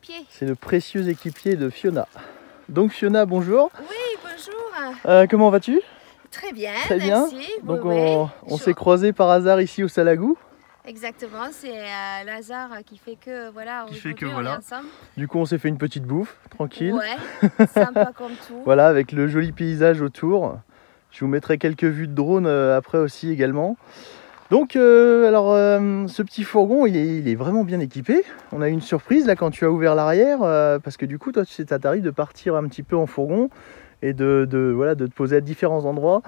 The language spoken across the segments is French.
équipier. C'est le précieux équipier de Fiona. Donc Fiona, bonjour. Oui, bonjour. Comment vas-tu? Très bien, Très bien. merci. Donc Oui, on s'est croisés par hasard ici au Salagou. Exactement, c'est Lazare qui fait que voilà, aujourd'hui on est Voilà. ensemble. Du coup on s'est fait une petite bouffe, tranquille. Ouais, sympa comme tout. Voilà, avec le joli paysage autour. Je vous mettrai quelques vues de drone après aussi également. Donc ce petit fourgon il est vraiment bien équipé. On a eu une surprise là quand tu as ouvert l'arrière parce que du coup toi ça t'arrive de partir un petit peu en fourgon et de te poser à différents endroits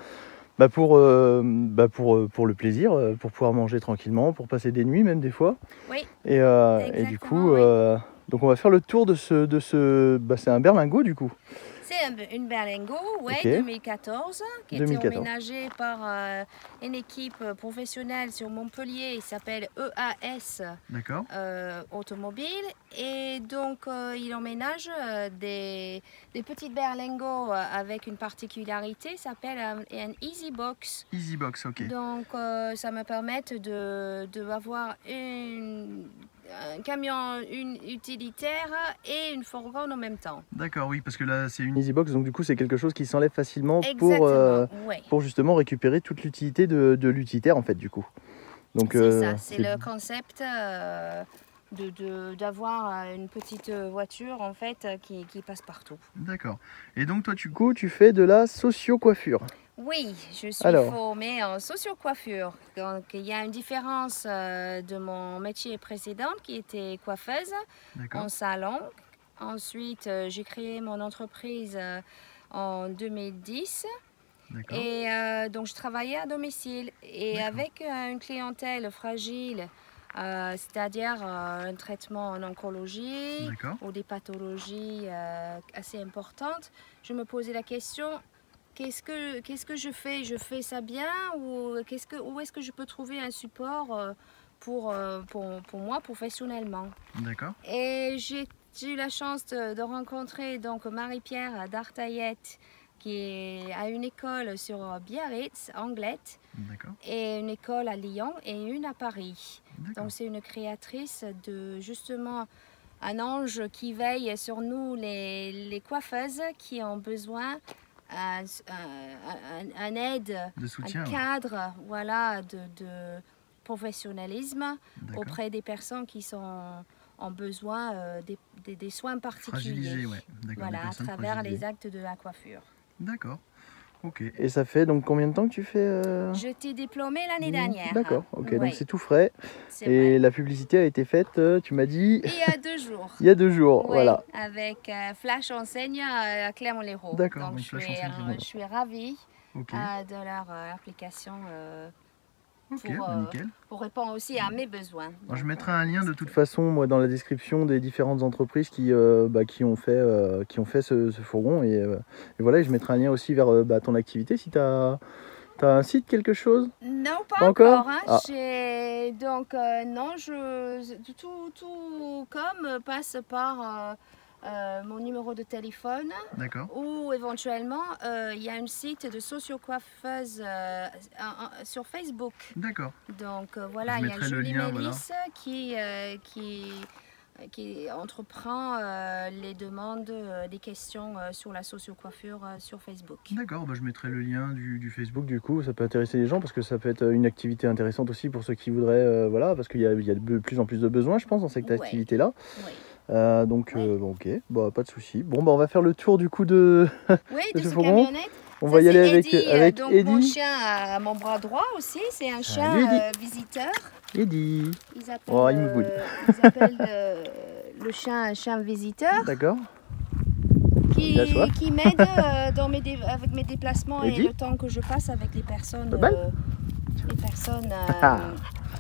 pour le plaisir, pour pouvoir manger tranquillement, pour passer des nuits même des fois. Oui, Et du coup, oui. donc on va faire le tour de c'est un berlingot du coup. C'est une Berlingo, ouais, Ok. 2014, qui 2014. était emménagée par une équipe professionnelle sur Montpellier. Il s'appelle EAS D'accord. Automobile. Et donc, il emménage des petites berlingots avec une particularité, ça s'appelle un Easy Box. Easy Box, ok. Donc, ça me permet d'avoir un camion utilitaire et une fourgonne en même temps. D'accord, oui, parce que là c'est une Easy Box, donc du coup c'est quelque chose qui s'enlève facilement Exactement, ouais. pour justement récupérer toute l'utilité de l'utilitaire en fait du coup. Donc c'est ça, c'est le concept d'avoir une petite voiture en fait qui passe partout. D'accord. Et donc toi tu fais de la socio-coiffure. Oui, je suis formée en socio-coiffure. Donc il y a une différence de mon métier précédent qui était coiffeuse en salon. Ensuite, j'ai créé mon entreprise en 2010. Et donc je travaillais à domicile et avec une clientèle fragile, c'est-à-dire un traitement en oncologie ou des pathologies assez importantes, je me posais la question, qu'est-ce que je fais? Je fais ça bien ou où est-ce que je peux trouver un support pour moi professionnellement? D'accord. Et j'ai eu la chance de rencontrer donc Marie-Pierre Dartaillette, qui est à une école sur Biarritz, Anglette, et une école à Lyon et une à Paris. Donc c'est une créatrice de justement un ange qui veille sur nous les coiffeuses qui ont besoin un aide, de soutien, un cadre, voilà, de professionnalisme auprès des personnes qui ont besoin des soins particuliers. Voilà, à travers les actes de la coiffure. D'accord. Ok. Et ça fait donc combien de temps que tu fais Je t'ai diplômée l'année dernière. D'accord, ok, Oui. donc c'est tout frais. Et vrai. la publicité a été faite, tu m'as dit Il y a 2 jours. Il y a 2 jours, Oui, voilà. avec Flash Enseigne à Clermont-Lérault. D'accord, donc je suis ravie de leur application pour répondre aussi à mes besoins. Donc, je mettrai un lien de toute façon moi, dans la description des différentes entreprises qui ont fait ce fourgon. Et voilà, je mettrai un lien aussi vers ton activité si tu as un site, quelque chose? Non, pas encore. Hein. Ah. Donc, non, tout comme passe par mon numéro de téléphone. Ou éventuellement, il y a un site de socio-coiffeuse sur Facebook. D'accord. Donc, voilà, il y a Julie Mélisse qui entreprend les demandes, des questions sur la socio-coiffure sur Facebook. D'accord, je mettrai le lien du Facebook du coup, ça peut intéresser les gens parce que ça peut être une activité intéressante aussi pour ceux qui voudraient, voilà, parce qu'il y a de plus en plus de besoins je pense dans cette activité-là. Donc ok, pas de souci. Bon on va faire le tour du coup de ce fourgon. On va y aller avec donc, Eddie. Mon chien à mon bras droit aussi, c'est un chien visiteur. Eddie. Ils appellent le chien un chien visiteur. D'accord. Qui m'aide avec mes déplacements et le temps que je passe avec les personnes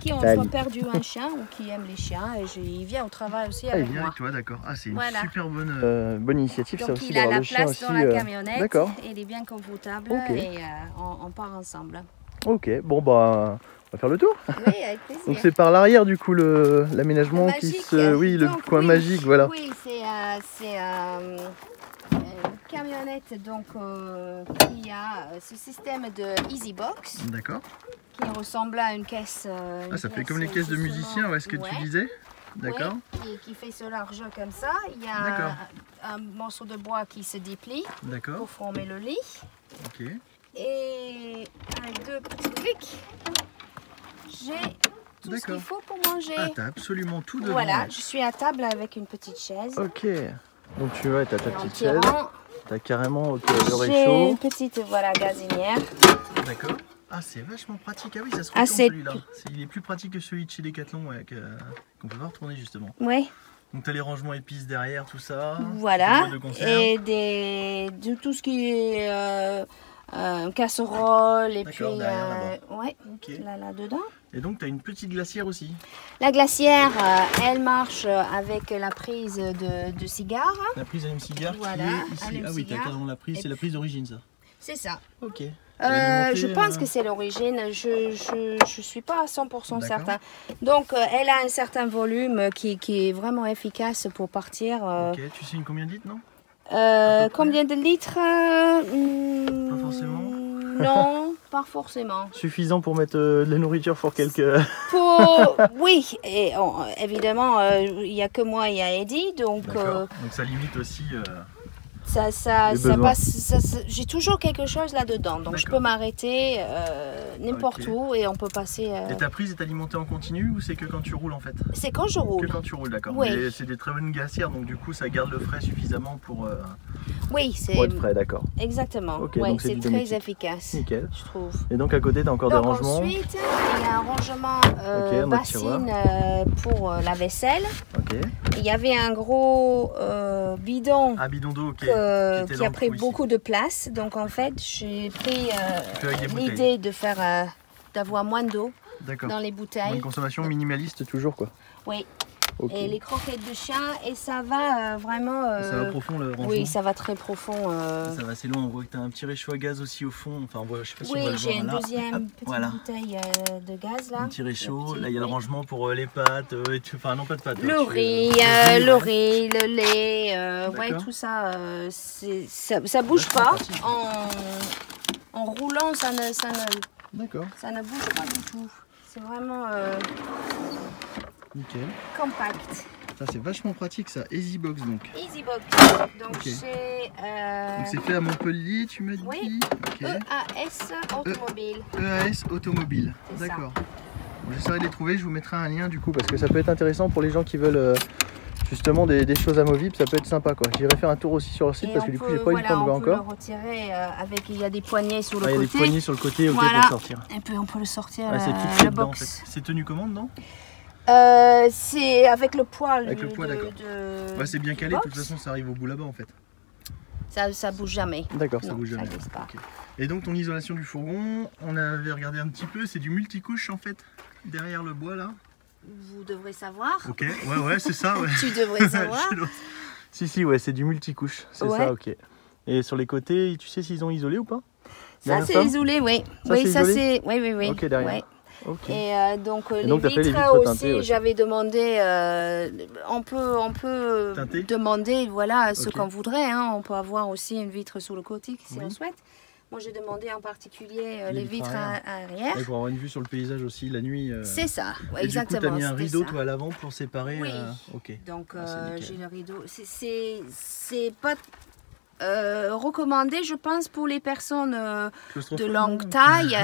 qui ont soit perdu un chien ou qui aiment les chiens. Et il vient au travail aussi avec moi. Il vient avec toi, d'accord. Ah, c'est une super bonne initiative. Donc ça aussi, il a la place aussi, dans la camionnette, il est bien confortable et on part ensemble. Ok, bon on va faire le tour. Oui, avec plaisir. Donc c'est par l'arrière du coup l'aménagement le coin magique, voilà. Oui, c'est une camionnette donc qui a ce système de Easy Box. D'accord. Qui ressemble à une caisse. Ça fait comme les caisses de musiciens, ce que tu disais. D'accord. Oui, qui fait ce largeur comme ça. Il y a un morceau de bois qui se déplie pour former le lit. Ok. Et avec 2 petits clics, j'ai tout ce qu'il faut pour manger. Ah, t'as absolument tout dedans. Voilà, je suis à table avec une petite chaise. Ok. Donc tu vois, t'as ta petite chaise. T'as carrément le réchaud. J'ai une petite gazinière. D'accord. Ah, c'est vachement pratique. Ah oui, ça se retourne celui-là. Il est plus pratique que celui de chez Decathlon qu'on peut pas retourner justement. Oui. Donc tu as les rangements épices derrière, tout ça. Voilà. Et de tout ce qui est casserole et puis là dedans. Et donc tu as une petite glacière aussi. La glacière, elle marche avec la prise de cigare. La prise allume-cigare qui est ici. Ah oui, tu as carrément la prise, c'est la prise d'origine ça. C'est ça. Ok. Je pense que c'est l'origine, je suis pas à 100% certain. Donc elle a un certain volume qui est vraiment efficace pour partir. Ok, tu sais combien de litres, non? Combien de litres? Pas forcément. Non, pas forcément. Suffisant pour mettre de la nourriture pour quelques... Oui, et évidemment, il n'y a que moi, il y a Eddie, donc ça limite aussi... j'ai toujours quelque chose là-dedans, donc je peux m'arrêter n'importe où et on peut passer... Et ta prise est alimentée en continu ou c'est que quand tu roules en fait? C'est quand je roule. Que quand tu roules, d'accord. Oui. Mais c'est des très bonnes glacières, donc du coup ça garde le frais suffisamment pour être frais, d'accord. Exactement, c'est très efficace. Nickel. Je trouve. Et donc à côté tu as encore des rangements. Ensuite, il y a un rangement bassine pour la vaisselle. Il y avait un gros bidon, bidon d'eau qui a pris beaucoup de place. Donc en fait, j'ai pris l'idée de d'avoir moins d'eau dans les bouteilles. Une consommation minimaliste toujours quoi. Oui. Et les croquettes de chien, et ça va vraiment... ça va profond le rangement? Oui, ça va très profond. Ça va assez loin, on voit que tu as un petit réchaud à gaz aussi au fond. Enfin, je sais pas si on va le voir, j'ai une deuxième petite bouteille de gaz là. Un petit réchaud, là il y a le rangement pour les pâtes, enfin non pas de pâtes. Le riz, le lait, tout ça, ça bouge pas. En roulant, ça ne bouge pas du tout. C'est vraiment... Nickel. Compact. Ça c'est vachement pratique ça, EasyBox donc. EasyBox. Donc c'est fait à Montpellier, tu m'as dit? Oui. EAS Automobile. EAS Automobile. D'accord. Bon, j'essaierai de les trouver, je vous mettrai un lien du coup parce que ça peut être intéressant pour les gens qui veulent justement des choses amovibles, ça peut être sympa quoi. J'irai faire un tour aussi sur le site parce que du coup j'ai pas eu le temps de voir encore. On peut le retirer il y a des poignées sur le côté. Il y a des poignées sur le côté pour le sortir. Et puis on peut le sortir c'est la box. En fait. C'est tenu comment dedans? C'est avec le poids. Avec le poids, d'accord. C'est bien calé, de toute façon ça arrive au bout là-bas en fait. Ça bouge jamais. D'accord, ça bouge jamais. Okay. Et donc ton isolation du fourgon, on avait regardé un petit peu, c'est du multicouche en fait, derrière le bois là. Vous devrez savoir. Ok, ouais, c'est ça. Ouais. Tu devrais savoir. Si, ouais, c'est du multicouche, c'est ça, ok. Et sur les côtés, tu sais s'ils ont isolé ou pas? Ça c'est isolé, oui. Ça c'est, oui. Ok, derrière. Ouais. Okay. Et donc les vitres aussi, j'avais demandé, on peut demander ce qu'on voudrait, hein. On peut avoir aussi une vitre sur le côté si on souhaite. Moi j'ai demandé en particulier les vitres arrière. Et pour avoir une vue sur le paysage aussi la nuit. C'est ça, ouais, exactement. Du coup tu as mis un rideau toi à l'avant pour séparer. Oui, donc j'ai le rideau. C'est pas... recommandé, je pense, pour les personnes de longue taille,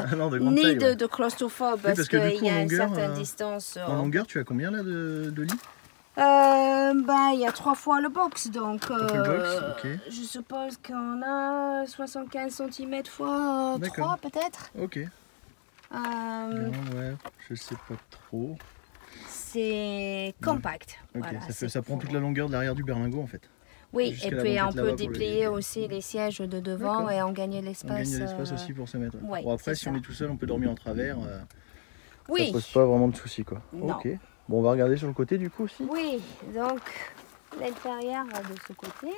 ni de claustrophobes, parce qu'il y a une certaine distance. En longueur, tu as combien là de lit? Il y a 3 fois le box, donc je suppose qu'on a 75 cm fois 3 peut-être. Ok. Ouais, je sais pas trop. C'est compact. Ok, voilà, ça prend toute la longueur de l'arrière du berlingot en fait. Oui, et puis on peut déplier aussi les sièges de devant et on gagne l'espace. On gagne l'espace aussi pour se mettre. Ouais, bon, après, si on est tout seul, on peut dormir en travers. Oui. Ça pose pas vraiment de soucis quoi. Non. Ok. Bon, on va regarder sur le côté du coup aussi. Oui, donc l'intérieur de ce côté.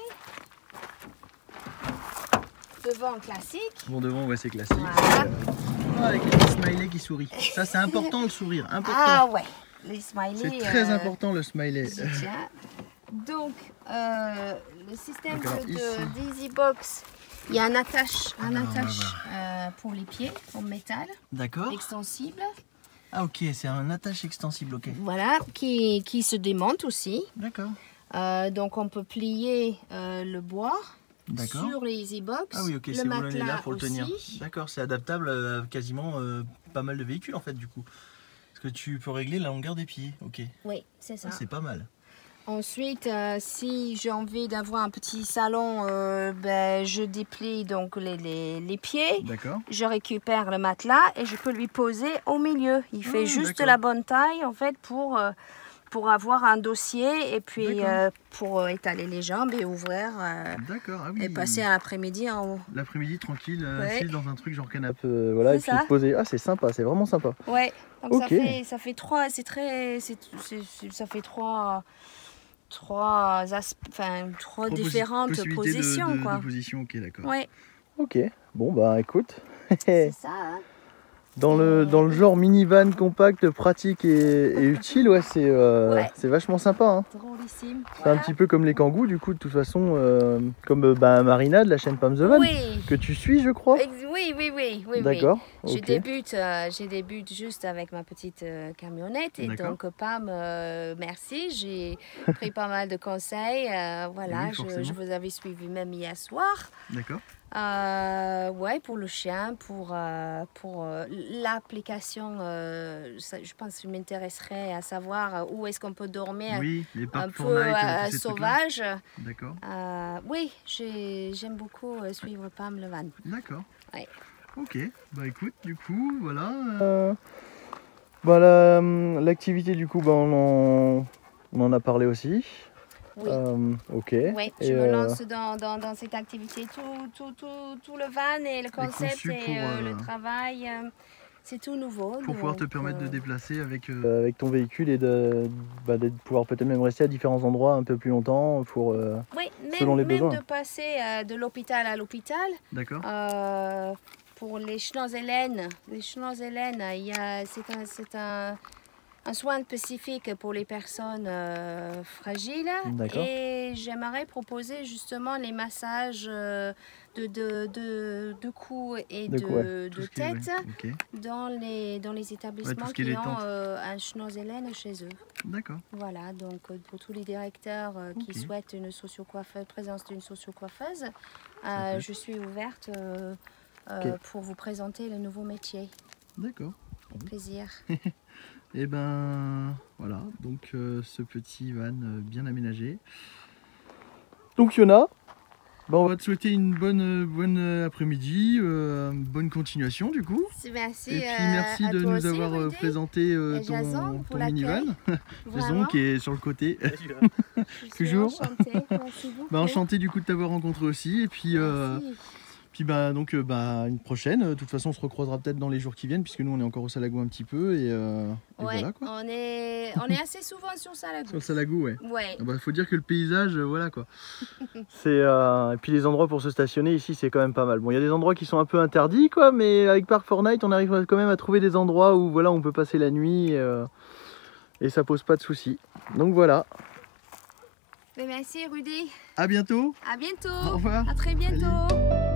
Devant classique. Bon, devant, ouais, c'est classique. Voilà. Avec les smiley qui sourit. Ça, c'est important le sourire. Important. Ah ouais, les smileys. C'est très important le smiley. Donc, le système d'EasyBox, il y a un attache pour les pieds en métal. D'accord. Extensible. Ah ok, c'est un attache extensible, ok. Voilà, qui se démonte aussi. D'accord. Donc on peut plier le bois sur les EasyBox. Ah oui, ok, le c'est matelas là pour le tenir. aussi. D'accord, c'est adaptable à quasiment pas mal de véhicules en fait du coup. Parce que tu peux régler la longueur des pieds, ok. Oui, c'est ça. Ah, c'est pas mal. Ensuite, si j'ai envie d'avoir un petit salon, je déplie donc les pieds. D'accord. Je récupère le matelas et je peux lui poser au milieu. Il fait juste la bonne taille en fait pour avoir un dossier et puis pour étaler les jambes et ouvrir et passer un après-midi en haut. L'après-midi tranquille, assis dans un truc genre canapé, voilà, et puis se poser. Ah, c'est sympa, c'est vraiment sympa. Ouais, donc ça fait trois différentes positions. De positions, ok, d'accord. Ouais. Ok, bon bah écoute. C'est ça, hein. Dans le genre minivan compact, pratique et utile, ouais, c'est vachement sympa. Hein. Drôlissime. C'est un petit peu comme les Kangoo, du coup, de toute façon, comme Marina de la chaîne Pam the Van, que tu suis, je crois. Oui. D'accord. Je débute juste avec ma petite camionnette et donc Pam, merci, j'ai pris pas mal de conseils. Voilà, je vous avais suivi même hier soir. D'accord. Pour le chien, pour l'application, je pense que je m'intéresserais à savoir où est-ce qu'on peut dormir un peu sauvage. D'accord. Oui, j'aime beaucoup suivre Pam le van. D'accord. Ouais. Ok, bah écoute, du coup, voilà. L'activité, du coup, on en a parlé aussi. Oui. Ok. Oui, je me lance dans cette activité. Tout le van et le concept et le travail, c'est tout nouveau. Pour pouvoir te permettre de déplacer avec ton véhicule et de pouvoir peut-être même rester à différents endroits un peu plus longtemps selon les besoins. Même de passer de l'hôpital à l'hôpital. D'accord. Pour les Schnoz-Hélène, c'est un soin spécifique pour les personnes fragiles. Et j'aimerais proposer justement les massages de cou et de tête dans les établissements qui ont un Schnoz-Hélène chez eux. D'accord. Voilà, donc pour tous les directeurs qui souhaitent une présence d'une socio-coiffeuse, je suis ouverte pour vous présenter le nouveau métier. D'accord. Avec plaisir. Et ben voilà, donc ce petit van bien aménagé. Donc Fiona, on va te souhaiter une bonne après-midi, bonne continuation du coup. Merci. Et puis merci de nous avoir présenté ton minivan. Jason qui est sur le côté. Toujours. Enchantée. Merci beaucoup. Enchanté du coup de t'avoir rencontré aussi. Et puis une prochaine. De toute façon, on se recroisera peut-être dans les jours qui viennent, puisque nous on est encore au Salago un petit peu et voilà quoi. On est assez souvent sur Salago. Sur le Salago, ouais. Ouais. Faut dire que le paysage, voilà quoi. Et puis les endroits pour se stationner ici, c'est quand même pas mal. Bon, il y a des endroits qui sont un peu interdits quoi, mais avec Park4Night, on arrive quand même à trouver des endroits où voilà, on peut passer la nuit et ça pose pas de soucis. Donc voilà. Merci Rudy. À bientôt. À bientôt. Au revoir. À très bientôt. Salut.